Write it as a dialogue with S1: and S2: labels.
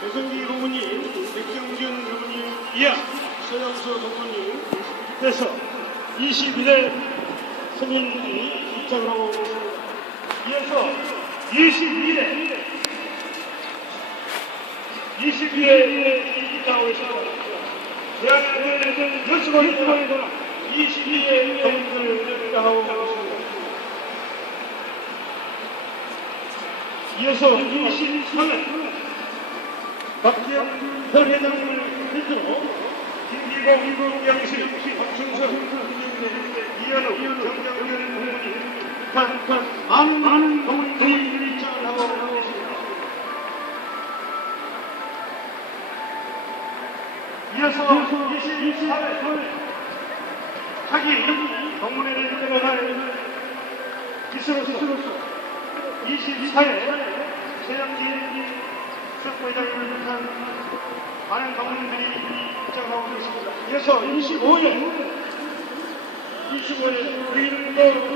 S1: 배성기 고문님, 백경준 고문님, 이하 서영수 고문님 그래서 21회 성인들이 입장을 하고. 이어서 22회 22회에 입장하고 있습니다. 대한민국 여수번에서 22회 성인들을 입장하고 있습니다. 이어서 23회 박지영 전 회장님을 필두로 김기봉, 이봉경식, 박충선, 이현우, 부모님, 북한 많은 많은 동문들이 입장을 하고. 이어서 24회 자기 동문회를 들어갈 기수로서 24회 최영진 수석부회장님을 비롯한 많은 동문들이 입장하고 계십니다. 이어서 25일 25일 의인도